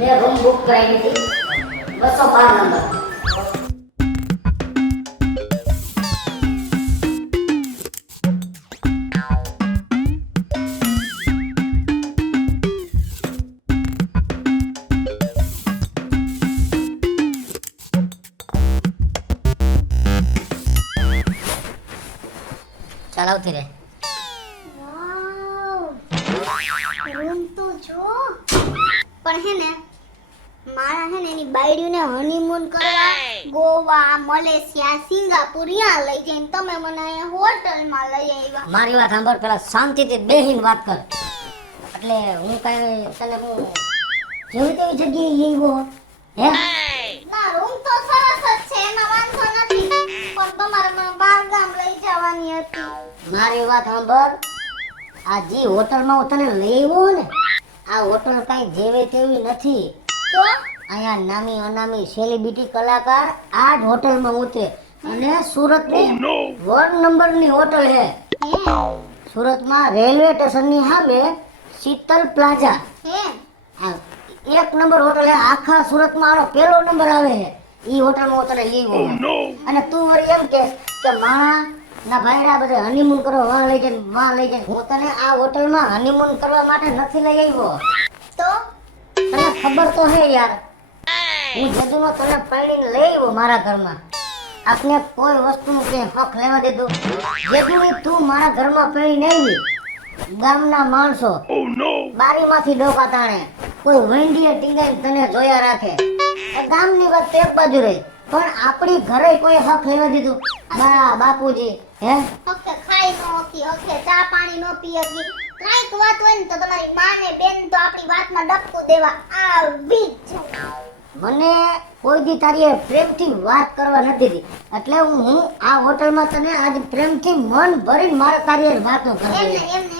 મેં room book કરાવી હતી 205 નંબર. ચાલ આવતી રે. રૂમ તો જો પણ હે ને મારા હે ને એની બાયડીને હનીમૂન કરવા ગોવા મલેશિયા સિંગાપુર યા લઈ જઈને તમે મને અહીંયા હોટલમાં લઈ આવ્યા. મારી વાત સાંભળ, પેલા શાંતિથી બેહીને વાત કર. એટલે હું કઈ તને હું જેવી તેવી જગ્યાએ આવ્યો હે? ના રૂમ તો સરસ જ છે એમાં વાંધો નથી પણ તમારે મને બહાર ગામ લઈ જવાની હતી. મારી વાત સાંભળ, આ જે હોટલમાં હું તને લઈ આવ્યો ને, આ હોટલ કઈ જેવી તેવી નથી. તો અહીંયા નામી અનામી સેલિબ્રિટી કલાકાર આ જ હોટલમાં ઉતરે અને સુરતની 1 નંબરની હોટલ છે. સુરતમાં રેલવે સ્ટેશનની સામે શીતલ પ્લાઝા. હે આ 1 નંબર હોટલ છે. આખા સુરતમાં આનો પહેલો નંબર આવે છે. ઈ હોટલમાં હું તને લઈ આવ્યો. અને તું વળી એમ કે માણા ના ભાઈડા બધે હનીમૂન કરવા વાં લઈ જાય. હું તને આ હોટલમાં હનીમૂન કરવા માટે નથી લઈ આવ્યો. તો તને ખબર તો હે યાર, હું જદુનો તને પૈણીને લઈ આવ્યો મારા ઘરમાં. આપને કોઈ વસ્તુનું કે હક લેવા દીધું. જેદુની તું મારા ઘરમાં પૈણીને આવી, ગામના માણસો બારીમાંથી ડોકા તાણે, કોઈ વંડીએ ટીંગાઈને તને જોયા રાખે. આ ગામની વાત તો એક બાજુ રહી, પણ આપણી ઘરે કોઈ હક લેવા દીધું? મારા બાપુજી હે ઓકે ખાઈ નો ઓકી ઓકે ચા પાણી નો પી હકી કાઈક વાત હોય ને તો તમારી માને બેન તો આપણી વાતમાં ડબકું દેવા આવી જ જાય. મને કોઈ દી તારી પ્રેમથી વાત કરવા નથી દી, એટલે હું આ હોટલમાં તને આજ પ્રેમથી મન ભરીને મારે તારી વાતો એમને કરવી. એમને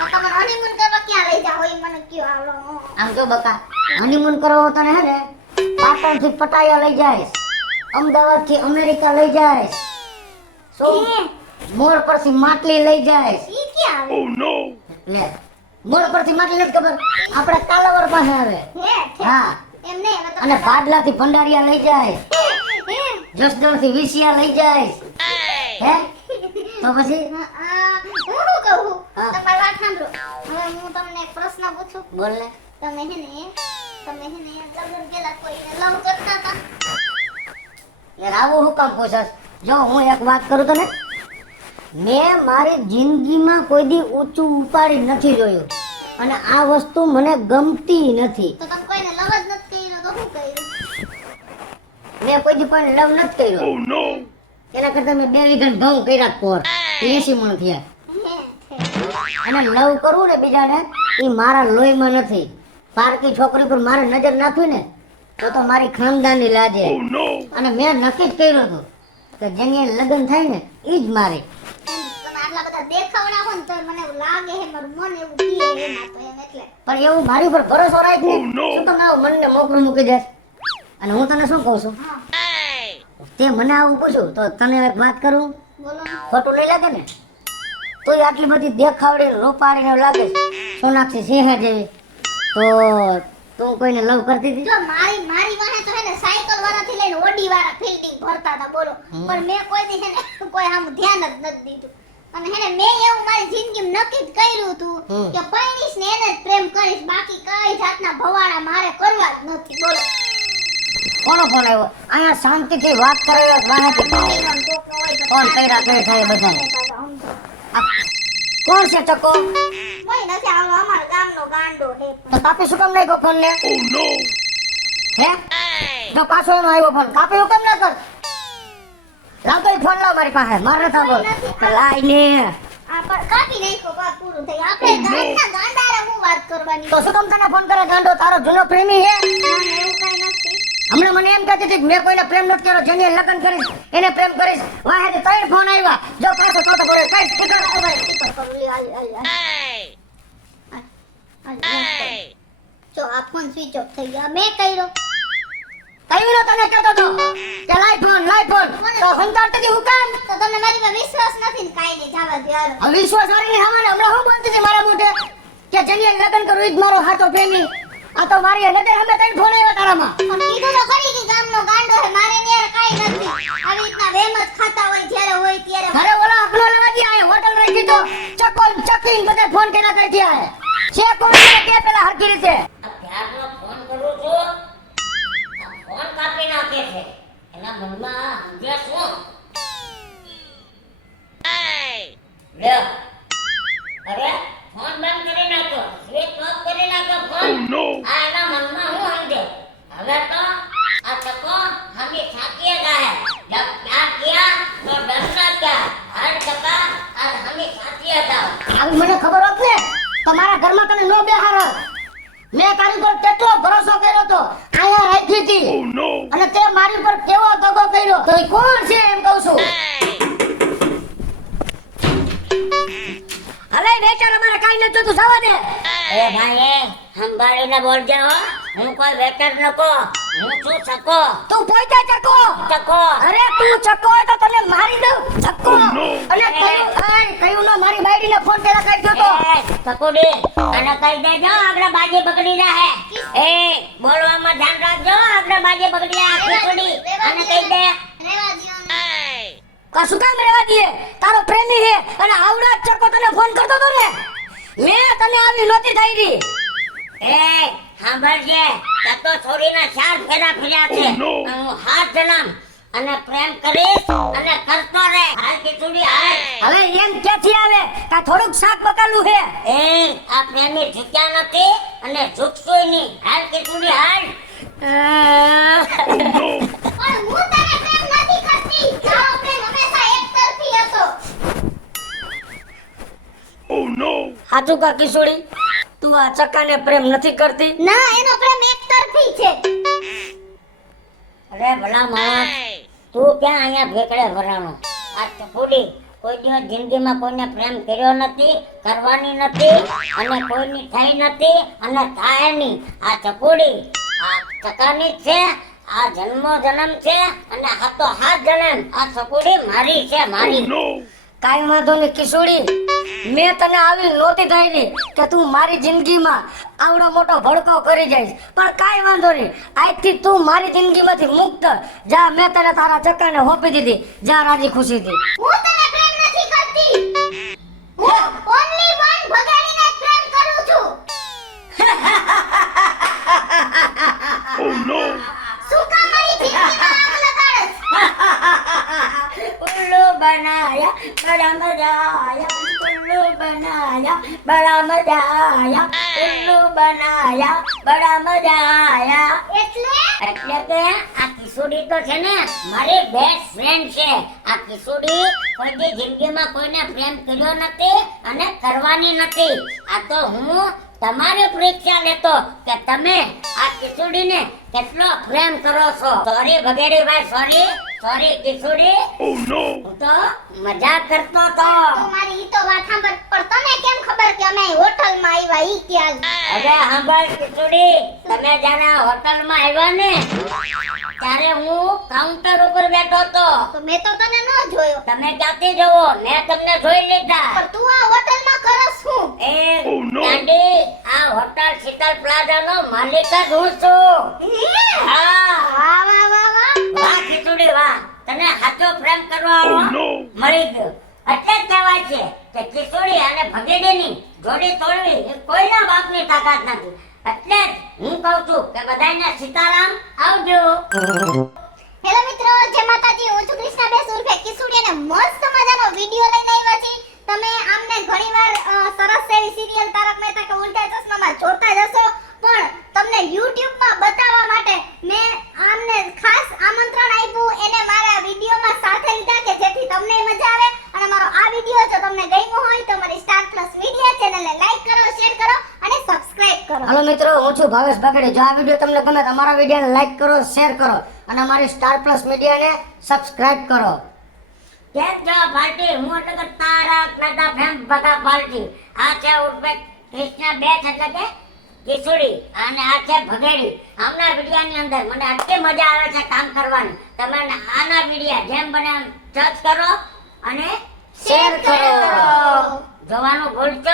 તો તમે હનીમૂન કરવા ક્યાં લઈ જાઓ એ મને કયો હાલો. આમ જો બકા, હનીમૂન કરવા તને હે ને પાટણથી પટાયા લઈ જાય, અમદાવાદથી અમેરિકા લઈ જાય, મોર પરથી માટલી લઈ જાય. ઈ ક્યાં આવે? લે, મોર પરથી માટલી નથી ખબર? આપણે કાલાવર પાસે આવે. હે હા, એમને અને બાદલાથી ભંડારિયા લઈ જાય, હે જસદણથી વિસિયા લઈ જાય. હે તો પછી હું શું કહું હા. તમારી વાત સાંભળો. હવે હું તમને એક પ્રશ્ન પૂછું. બોલ ને. તમે હે ને લગ્ન પેલા કોઈને લવ કરતા હતા? યાર આવું હું કામ પૂછસ? જો હું એક વાત કરું તને, મેં મારી જિંદગીમાં કોઈ દી ઊંચું ઉપાડી નથી જોયું, અને આ વસ્તુ મને ગમતી નથી. તો તમે કોઈને લવ જ નથી કર્યો તો શું કર્યું? મેં કોઈ દી પણ લવ નથી કર્યો. એના કરતા મેં 2 વીઘા ઘઉં કર્યા પોર 80 મણ થયા. અને લવ કરવું ને બીજાને, એ મારા લોહીમાં નથી. પારકી છોકરી પર મારે નજર નાખવી ને તો મારી ખાનદાની લાજે. અને મેં નક્કી જ કર્યું હતું કે જેની લગ્ન થાય ને એ જ મારે. તમે આટલા બધા દેખાવડા હો ને તો મને એવું લાગે છે મારું મન એવું કહે એમાં તો એમ એટલે. પણ એવું મારી ઉપર ભરોસો રાખ ને, શું તમે આવું મનને મોકળું મૂકી જાય? અને હું તને શું કહું છું, હા તે મને આવું પૂછ્યું તો તને એક વાત કરું, બોલો ને. ખોટું નહીં લાગે ને? તોય આટલી બધી દેખાવડી રૂપાડીને લાગે છે, સોનાક્ષી સિંહ જેવી, તો તું કોઈને લવ કરતી હતી? જો મારી વાહે તો હે ને સાયકલ વાળાથી લઈને ઓડી વાળા ફિલ્ડિંગ ભરતા હતા બોલો. પણ મેં કોઈ દી હે ને કોઈ આમ ધ્યાન જ નથી દીધું. અને હે ને મેં એવું મારી જિંદગીમાં નક્કી જ કર્યું હતું કે પરણીશ ને એને જ પ્રેમ કરીશ, બાકી કઈ જાતના ભવાડા મારે કરવા જ નથી બોલો. કોનો ફોન આવ્યો? અહીંયા શાંતિથી વાત કરે વાહેથી ફોન કર્યા કરે થાય બધાને. કોણ છે ચકો? કોઈ નથી આવો અમારા ગામનો ગાંડો હે. તો કાપી શું કામ નાખ્યો ફોન ને? હે જો પાછો એનો આવ્યો ફોન, કાપી શું કામ ના કર? લાવ તો ફોન લાવ મારી પાસે, મારે નથી આવતો. લાય ને. આ પર કાપી નાખ્યો વાત પૂરું થઈ. આપણે ગામના ગાંડારે હું વાત કરવાની? તો શું કામ તને ફોન કરે ગાંડો? તારો જૂનો પ્રેમી હે? ના, એવું કઈ નથી. હમણાં મને એમ કહેતી હતી કે મેં કોઈને પ્રેમ નથી કર્યો, જેને લગ્ન કરીશ એને પ્રેમ કરીશ. વાહેથી 3 ફોન આવ્યા. જો પાછો ચોથો બોલે કઈ સ્પીકર રાખો ભાઈ. સ્પીકર કરું લે હાલ. જો આ ફોન સ્વિચ ઓફ થઈ ગયો. મેં કર્યો. કયું ન તને કહેતો તો કે લાઈ ફોન તો સંતાડતી હતી હું કામ? તો તમને મારી પર વિશ્વાસ નથી ને કાઈ નહીં જવા દે હાલો. હવે વિશ્વાસ વાળી હમાને હમણાં હું બોલતી હતી મારા મોઢે કે જેને લગ્ન કરું ઈ જ મારો હાથો પ્રેમી. આ તો મારી નજર અમે તઈ ફોન આવ્યો તારામાં. પણ કીધું તો ખરી કે ગામનો ગાંડો છે, મારે ને યાર કાંઈ નથી. આવી રીતના વેમ જ ખાતા હોય જ્યારે હોય ત્યારે. ઘરે ઓલા અકલો લેવા ગયા હે, હોટલ રાખી તો ચકોલ ચકીન બધા ફોન કર્યા કરી ગયા હે. છે કોણ કે પેલા હરકી રીતે ત્યારનો ફોન કરું છું, આ ફોન કાપી નાખે છે. એના મનમાં જે શું લે, અરે ફોન બંધ કરી નાખ્યો, સ્વિચ ઓફ કરી નાખ્યો ફોન. આ એના મનમાં હું સમજે? હવે તો આ ચકો હમી સાચી જાય. જબ પ્યાર કિયા તો ડરતા ક્યા? હર ચકા આ હમી સાચી હતા. આવી મને ખબર હોત ને તો મારા ઘરમાં તને નો બેહાર હોત. મેં તારી પર કેટલો ભરોસો કર્યો તો, આયા રાખી હતી અને તે મારી પર કેવો દગો કર્યો. તો એ કોણ છે એમ કહું છું. હવે વેચાર અમારે કાઈ ન જોતું, જવા દે. એ ભાઈ સંભાળીને બોલજે હો. હું કોઈ વેટર નકો, હું છું ચકો. તું પોઈતા ચકો. ચકો અરે તું ચકો હોય તો તને મારી દઉં. ચકો અને કયું ના મારી બાયડીને ફોન પેલા કરી દો તો. એ ચકોડી અને કહી દેજો આગળ બાજી બગડી જાહે. એ બોલવામાં ધ્યાન રાખજો, આગળ બાજી બગડી જાહે ચકોડી. અને કહી દે રેવા દ્યો ને. કશું કામ રહેવા દે. તારો પ્રેમી હે અને આવડા જ ચકો તને ફોન કરતો તો ને. મેં તને આવી નહોતી થઈ રહી. એ સાંભળજે, તે તો છોરીના 4 ફેરા ફર્યા છે. હું 7 જન્મ અને પ્રેમ કરીશ અને કરતો રહે. હાલ ખીચડી હાલ. હવે એમ ક્યાંથી આવે કા થોડુંક શાક બકાલું હે. એ આ પ્રેમી ઝૂક્યા નથી અને ઝૂકશોય નહીં. હાલ ખીચડી હાલ. પણ હું તને પ્રેમ નથી કરતી. તારો પ્રેમ હંમેશા એકતરફી હતો. હાચું કા કિશોરી, તું આ ચક્કાને પ્રેમ નથી કરતી? ના, એનો પ્રેમ એકતરફી છે. અરે ભલા માણસ, તું ક્યાં અહીંયા ભેકડે ભરાણો? આ ચકુડી કોઈ દિવસ જિંદગીમાં કોઈને પ્રેમ કર્યો નથી, કરવાની નથી અને કોઈની થઈ નથી અને થાય નહીં. આ ચકુડી આ ચકાની જ છે. આ જન્મો જન્મ છે અને હાથો હાથ જન્મ. આ ચકુડી મારી છે, મારી. કાઈ વાંધો નહીં કિશોરી, મેં તને આવી નહોતી ધારી કે તું મારી જિંદગીમાં આવડો મોટો ભડકો કરી જઈશ. પણ કાઈ વાંધો નહીં, આજથી તું મારી જિંદગીમાંથી મુક્ત જા. મેં તને તારા ચક્કાને હોપી દીધી. જા રાજી ખુશીથી. હું તને પ્રેમ નથી કરતી. હું only one ભગાડીને જ પ્રેમ કરું છું. શું કામ મારી જિંદગીમાં આગ લગાડસ? ઉલ્લू बनाया बड़ा मजा आया, उल्लू बनाया बड़ा मजा आया, उल्लू बनाया बड़ा मजा आया. એટલે કે આ કિશોરી તો છે ને મારી બેસ્ટ ફ્રેન્ડ છે. આ કિશોરી કોઈ જિંદગીમાં કોઈને પ્રેમ કર્યો નથી અને કરવાની નથી. આ તો હું તમારી પરીક્ષા લેતો કે તમે આ કિશોરીને કેટલો પ્રેમ કરો છો. સોરી ભગેડી ભાઈ, સોરી સોરી કિશોરી. હું તો મજાક કરતો તો. તો મારી ઈ તો વાત સાંભળ, પણ તને કેમ ખબર કે અમે હોટલમાં આવ્યા ઈ ક્યાં? અરે સાંભળ કિશોરી, તમે જ્યારે હોટલમાં આવ્યા ને ત્યારે હું કાઉન્ટર ઉપર બેઠો હતો. તો મેં તો તને ન જોયો. તમે ક્યાંથી જોવો? મેં તમને જોઈ લીધા. પણ તું આ હોટલમાં કરસ શું? એ ગાંડી, આ હોટલ શીતલ પ્લાઝાનો માલિક જ હું છું. હા વાહ વાહ વાહ વાહ. વાહ કિશોરી વાહ, તને સાચો પ્રેમ કરવાનો મળી ગયો. એટલે જ કહેવાય છે કે કિશોરી અને ભગેડીની જોડી તોડવી એ કોઈના બાપની તાકાત નથી. એટલે જ હું કહું છું કે બધાયને સીતારામ, આવજો. હેલો મિત્રો, જય માતાજી. હું છું કૃષ્ણાબેન ઉર્ફે કિશોરી અને મસ્ત મજાનો વિડિયો લઈને આવ્યા છીએ. તમે આમને ઘણીવાર સરસ એવી સિરિયલ તારક મહેતા કે ઉલ્ટા ચશ્મામાં જોતા જ હશો, પણ તમને YouTube માં બતાવવા માટે મેં આમને ખાસ આમંત્રણ આપ્યું. એને મારા વિડિયોમાં સાથે લીધા કે જેથી તમને મજા આવે. અને મારો આ વિડિયો જો તમને ગમ્યો હોય તો મારી સ્ટાર પ્લસ મીડિયા ચેનલને લાઈક કરો, શેર કરો અને સબસ્ક્રાઇબ કરો. હાલો મિત્રો, હું છું ભાવેશ બાગડી. જો આ વિડીયો તમને ગમે તો અમારા વિડીયોને લાઈક કરો, શેર કરો અને અમારી સ્ટાર પ્લસ મીડિયાને સબસ્ક્રાઇબ કરો. કેમ છો પાર્ટી? હું એટલે કે તારક મહેતા ફેમ ભગા પાર્ટી. આ છે ઉર્ફે કૃષ્ણ બેચ એટલે કે કિશોરી અને આ છે ભગેડી. આમના વિડિયાની અંદર મને આટલી મજા આવે છે કામ કરવાની. તમે આના વિડિયા જેમ બને એમ સર્ચ કરો અને શેર કરો. જોવાનું ભૂલશો